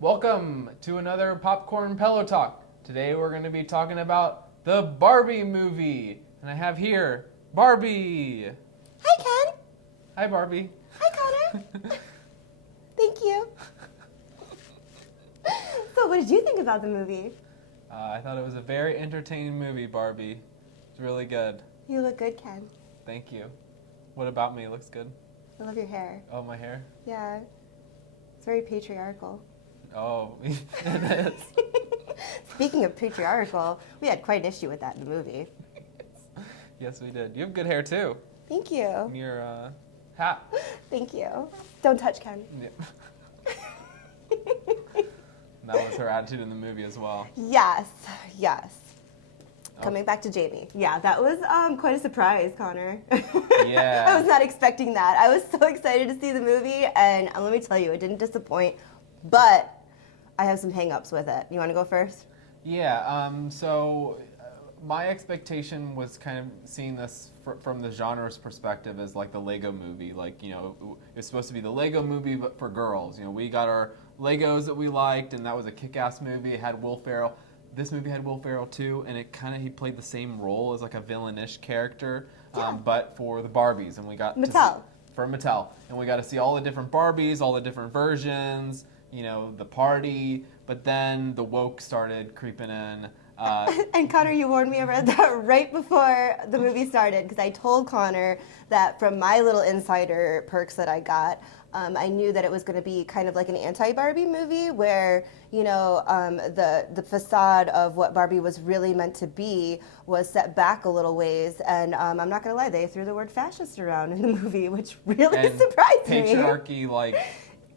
Welcome to another Popcorn Pillow Talk. Today we're going to be talking about the Barbie movie. And I have here Barbie. Hi, Ken. Hi, Barbie. Hi, Connor. Thank you. So, what did you think about the movie? I thought it was a very entertaining movie, Barbie. It's really good. You look good, Ken. Thank you. What about me looks good? I love your hair. Oh, my hair? Yeah. It's very patriarchal. Oh, it is. Speaking of patriarchal, we had quite an issue with that in the movie. Yes, we did. You have good hair, too. Thank you. And your hat. Thank you. Don't touch Ken. Yeah. That was her attitude in the movie as well. Yes. Oh. Coming back to Jamie. Yeah, that was quite a surprise, Connor. Yeah. I was not expecting that. I was so excited to see the movie, and let me tell you, it didn't disappoint, but I have some hang-ups with it. You want to go first? Yeah, my expectation was kind of seeing this from the genre's perspective as like the Lego movie. Like, you know, it's supposed to be the Lego movie, but for girls. You know, we got our Legos that we liked, and that was a kick-ass movie. It had Will Ferrell. This movie had Will Ferrell too, and he played the same role as like a villainish character, but for the Barbies, and we got for Mattel, and we got to see all the different Barbies, all the different versions. You know, the party, but then the woke started creeping in. And Connor, you warned me about that right before the movie started, because I told Connor that from my little insider perks that I got, I knew that it was going to be kind of like an anti-Barbie movie where, you know, the facade of what Barbie was really meant to be was set back a little ways. And I'm not going to lie, they threw the word fascist around in the movie, which really surprised me. Patriarchy, like,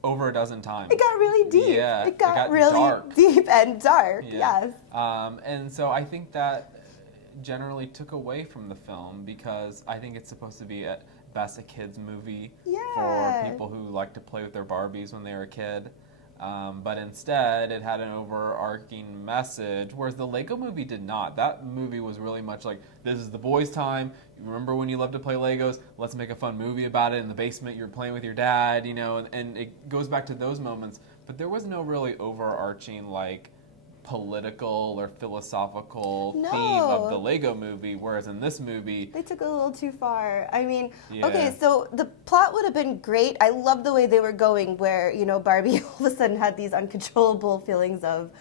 over a dozen times. It got really deep. Yeah, it got really dark. deep and dark. Yeah. Yes. And so I think that generally took away from the film because I think it's supposed to be at best a kids movie for people who like to play with their Barbies when they were a kid. But instead, it had an overarching message, whereas the Lego movie did not. That movie was really much like, this is the boys' time. You remember when you loved to play Legos? Let's make a fun movie about it. In the basement, you're playing with your dad, you know, and it goes back to those moments. But there was no really overarching, like, political or philosophical theme of the Lego movie, whereas in this movie they took it a little too far. I mean, okay, so the plot would have been great. I love the way they were going where, you know, Barbie all of a sudden had these uncontrollable feelings of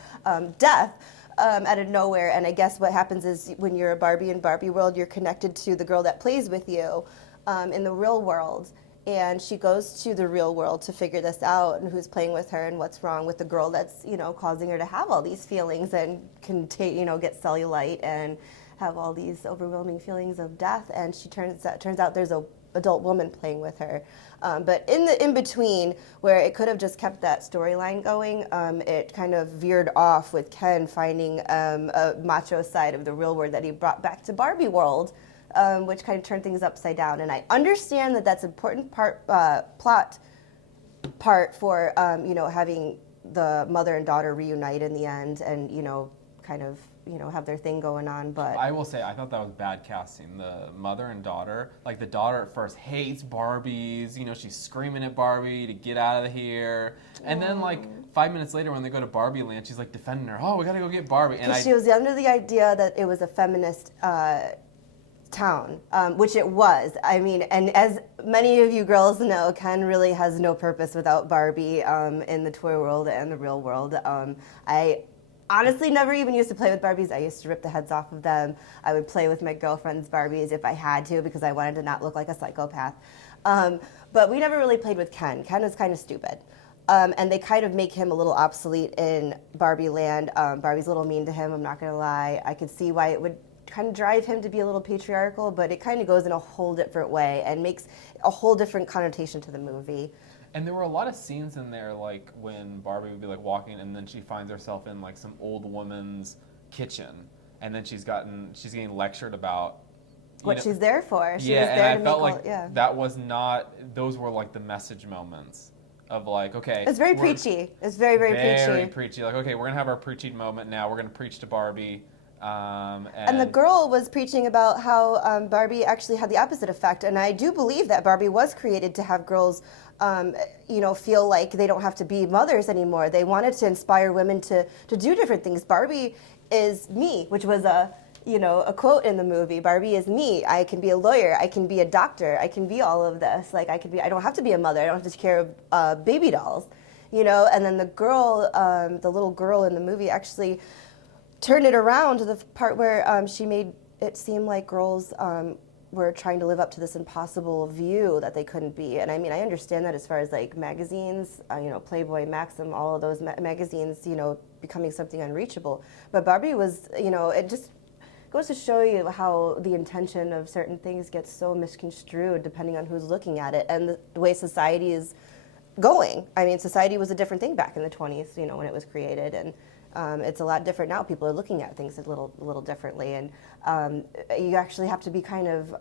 death out of nowhere, and I guess what happens is when you're a Barbie in Barbie world, you're connected to the girl that plays with you in the real world. And she goes to the real world to figure this out and who's playing with her and what's wrong with the girl that's, you know, causing her to have all these feelings and can get cellulite and have all these overwhelming feelings of death. And she turns out there's a adult woman playing with her. But in the in-between, where it could have just kept that storyline going, it kind of veered off with Ken finding a macho side of the real world that he brought back to Barbie world. Which kind of turned things upside down. And I understand that that's important plot part for, you know, having the mother and daughter reunite in the end and, you know, kind of, you know, have their thing going on. But I will say, I thought that was bad casting. The mother and daughter, like the daughter at first hates Barbies, you know, she's screaming at Barbie to get out of here. And then like 5 minutes later when they go to Barbie Land, she's like defending her, oh, we gotta go get Barbie. And she was under the idea that it was a feminist town, which it was. I mean, and as many of you girls know, Ken really has no purpose without Barbie in the toy world and the real world. I honestly never even used to play with Barbies. I used to rip the heads off of them. I would play with my girlfriend's Barbies if I had to because I wanted to not look like a psychopath. But we never really played with Ken. Ken was kind of stupid. And they kind of make him a little obsolete in Barbie Land. Barbie's a little mean to him, I'm not going to lie. I could see why it would kind of drive him to be a little patriarchal, but it kind of goes in a whole different way and makes a whole different connotation to the movie. And there were a lot of scenes in there, like when Barbie would be like walking and then she finds herself in like some old woman's kitchen, and then she's getting lectured about what she's there for. She was there and I felt like that was not, those were like the message moments of like, okay. It's very preachy. It's very, very preachy. Very preachy. Like, okay, we're going to have our preachy moment now. We're going to preach to Barbie. And the girl was preaching about how Barbie actually had the opposite effect. And I do believe that Barbie was created to have girls feel like they don't have to be mothers anymore. They wanted to inspire women to do different things. Barbie is me, which was a quote in the movie. Barbie is me. I can be a lawyer. I can be a doctor. I can be all of this. Like I don't have to be a mother. I don't have to take care of baby dolls, And then the little girl in the movie actually turned it around to the part where she made it seem like girls were trying to live up to this impossible view that they couldn't be. And I mean, I understand that as far as like magazines, Playboy, Maxim, all of those magazines, becoming something unreachable. But Barbie was, it just goes to show you how the intention of certain things gets so misconstrued depending on who's looking at it and the way society is going. I mean, society was a different thing back in the 20s, when it was created, and it's a lot different now. People are looking at things a little differently, and you actually have to be kind of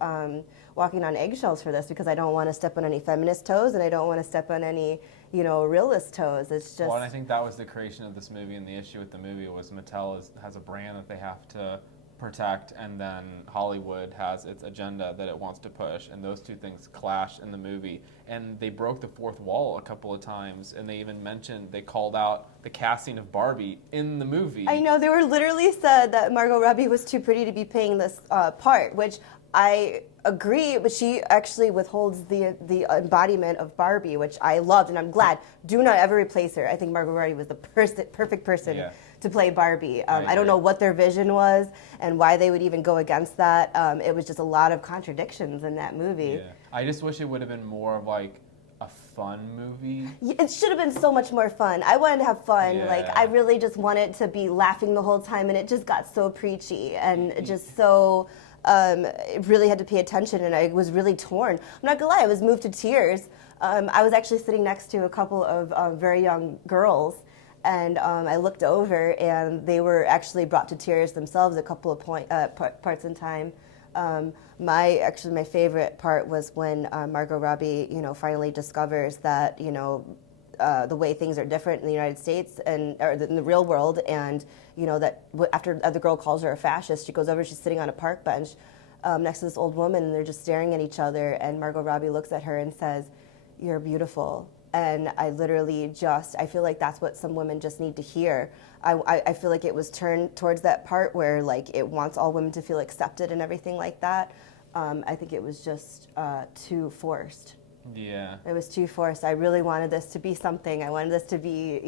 walking on eggshells for this, because I don't want to step on any feminist toes, and I don't want to step on any realist toes. It's just. Well, and I think that was the creation of this movie, and the issue with the movie was Mattel has a brand that they have to protect, and then Hollywood has its agenda that it wants to push, and those two things clash in the movie. And they broke the fourth wall a couple of times, and they called out the casting of Barbie in the movie. I know, they were literally said that Margot Robbie was too pretty to be playing this part, which I agree, but she actually withholds the embodiment of Barbie, which I loved, and I'm glad. Do not ever replace her. I think Margot Robbie was the perfect person to play Barbie. I don't know what their vision was and why they would even go against that. It was just a lot of contradictions in that movie. Yeah. I just wish it would have been more of like a fun movie. It should have been so much more fun. I wanted to have fun. Yeah. Like, I really just wanted to be laughing the whole time, and it just got so preachy and just so... really had to pay attention, and I was really torn. I'm not gonna lie, I was moved to tears. I was actually sitting next to a couple of very young girls, and I looked over, and they were actually brought to tears themselves a couple of parts in time. My favorite part was when Margot Robbie, finally discovers that, the way things are different in the United States or in the real world, and that after the girl calls her a fascist, she goes over, she's sitting on a park bench next to this old woman, and they're just staring at each other, and Margot Robbie looks at her and says, "You're beautiful." And I literally I feel like that's what some women just need to hear. I feel like it was turned towards that part where like it wants all women to feel accepted and everything like that. I think it was just too forced. Yeah. It was too forced. I really wanted this to be something. I wanted this to be,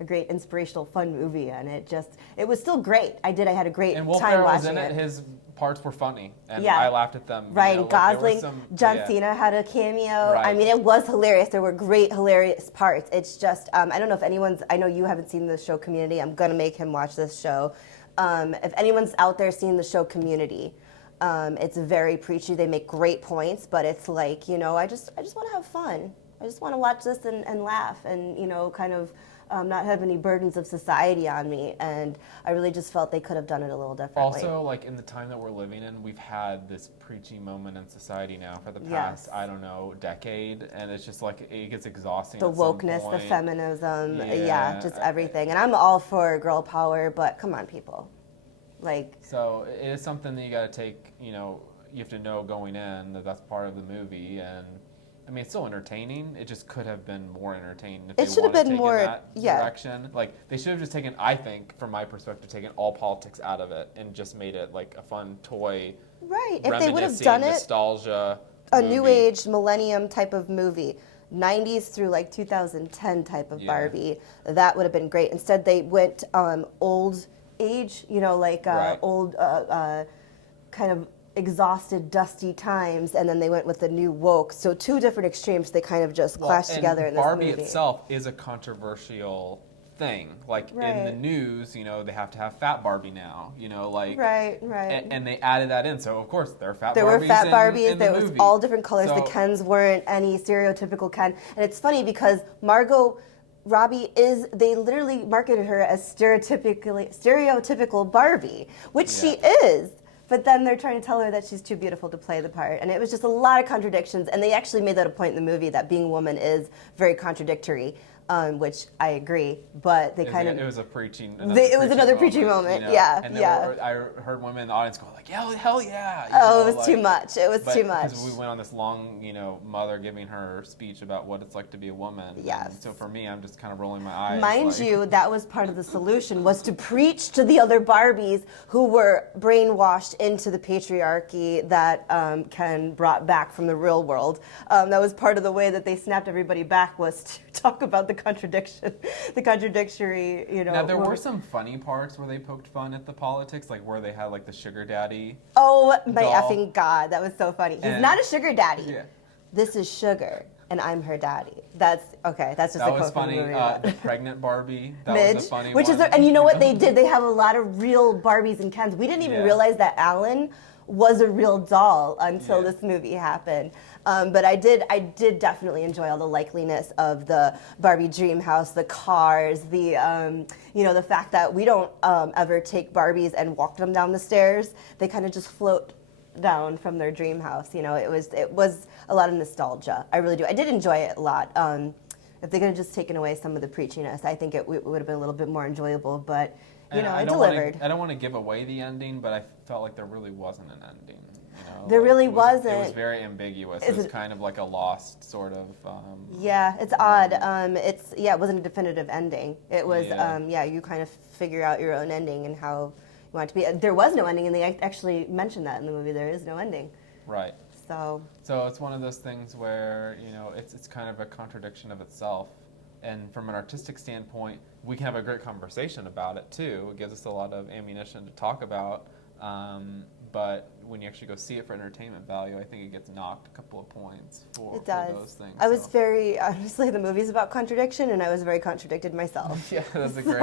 a great inspirational, fun movie, and it was still great. I had a great time watching it. And Will Ferrell was in it. His parts were funny, and yeah. I laughed at them. Ryan Gosling, John Cena had a cameo. Right. I mean, it was hilarious. There were great, hilarious parts. It's just, I don't know if I know you haven't seen the show Community. I'm going to make him watch this show. If anyone's out there seen the show Community, it's very preachy. They make great points, but it's like, I just want to have fun. I just want to watch this and laugh and, kind of not have any burdens of society on me. And I really just felt they could have done it a little differently. Also, like in the time that we're living in, we've had this preachy moment in society now for the past, I don't know, decade. And it's just like, it gets exhausting. The wokeness, the feminism, just everything. And I'm all for girl power, but come on, people. So it is something that you got to take, you have to know going in that that's part of the movie, and I mean it's still entertaining. It just could have been more entertaining if it should have been more in that direction. Like they should have just taken, I think, from my perspective, taken all politics out of it and just made it like a fun toy. Right. If they would have done it, nostalgia, a new age millennium type of movie. 90s through like 2010 type of Barbie, that would have been great. Instead, they went old age, old kind of exhausted, dusty times, and then they went with the new woke. So two different extremes, they kind of just clashed together in this movie. Barbie itself is a controversial thing. Like in the news, they have to have fat Barbie now, Right. And they added that in, so of course there are fat Barbies. There were fat Barbies, there was all different colors. So, the Kens weren't any stereotypical Ken. And it's funny because Margot Robbie they literally marketed her as stereotypical Barbie, which she is. But then they're trying to tell her that she's too beautiful to play the part. And it was just a lot of contradictions. And they actually made that a point in the movie that being a woman is very contradictory. which I agree, but they it was a preaching. It was another preaching moment. Yeah, and yeah. I heard women in the audience go like, "Yeah, hell yeah!" It was too much. It was too much. Because we went on this long, mother giving her speech about what it's like to be a woman. Yes. And so for me, I'm just kind of rolling my eyes. Mind you, that was part of the solution, was to preach to the other Barbies who were brainwashed into the patriarchy that Ken brought back from the real world. That was part of the way that they snapped everybody back, was to talk about the contradiction, the contradictory, Now, there were some funny parts where they poked fun at the politics, like where they had like the sugar daddy. Oh my doll. effing God, that was so funny. He's not a sugar daddy. Yeah. This is Sugar, and I'm her daddy. That's okay. That's just that a was quote funny. From the movie. The pregnant Barbie. That Midge, was a funny which one. is, and you know what they did? They have a lot of real Barbies and Kens. We didn't even realize that Alan was a real doll until this movie happened. But I did definitely enjoy all the likeliness of the Barbie dream house, the cars, the the fact that we don't ever take Barbies and walk them down the stairs. They kind of just float down from their dream house. It was a lot of nostalgia. I really do. I did enjoy it a lot. If they could have just taken away some of the preachiness, I think it would have been a little bit more enjoyable. But it delivered. I don't want to give away the ending, but I felt like there really wasn't an ending. There really wasn't. It was very ambiguous. It was kind of like a lost sort of. Yeah, it's odd. It wasn't a definitive ending. It was you kind of figure out your own ending and how you want it to be. There was no ending, and they actually mentioned that in the movie. There is no ending. Right. So it's one of those things where it's kind of a contradiction of itself, and from an artistic standpoint, we can have a great conversation about it too. It gives us a lot of ammunition to talk about. But when you actually go see it for entertainment value, I think it gets knocked a couple of points for those things. I was very, honestly, the movie's about contradiction, and I was very contradicted myself. Yeah, that's a great.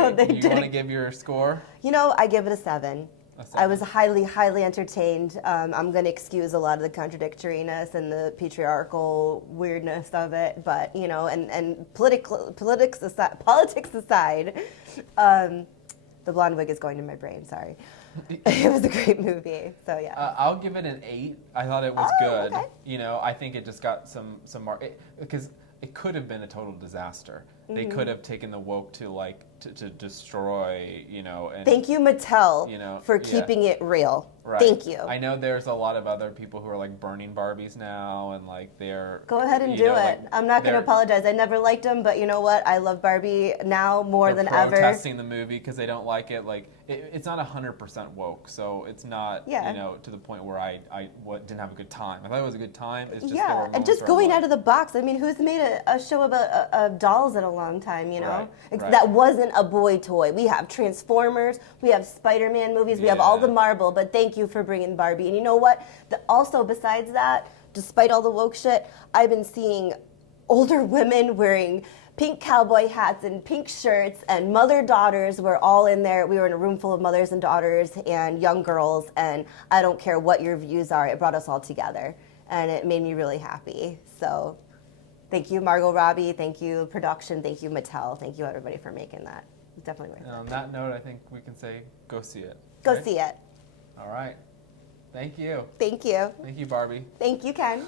You want to give your score? I give it a 7. I was highly, highly entertained. I'm going to excuse a lot of the contradictoriness and the patriarchal weirdness of it, but, and politics aside, the blonde wig is going to my brain, sorry. It was a great movie, so yeah. I'll give it an 8. I thought it was good. Okay. I think it just got some because it could have been a total disaster. Mm-hmm. They could have taken the woke to destroy, and thank you, Mattel, for keeping it real. Right. Thank you. I know there's a lot of other people who are like burning Barbies now, and they're go ahead and do it. I'm not going to apologize. I never liked them, but you know what? I love Barbie now more than ever. They're protesting the movie because they don't like it. It's not 100% woke, so it's not to the point where I didn't have a good time. I thought it was a good time. It's just and just going out of the box. I mean, who's made a show about dolls in a long time? Right. That wasn't a boy toy. We have Transformers, we have Spider-Man movies, we have all the Marvel. But thank you for bringing Barbie. And you know what? Also, besides that, despite all the woke shit, I've been seeing older women wearing pink cowboy hats and pink shirts, and mother-daughters were all in there. We were in a room full of mothers and daughters and young girls, and I don't care what your views are, it brought us all together, and it made me really happy. So thank you, Margot Robbie. Thank you, production. Thank you, Mattel. Thank you, everybody, for making that. It's definitely worth it. On that note, I think we can say go see it. Go see it. All right. Thank you. Thank you. Thank you, Barbie. Thank you, Ken.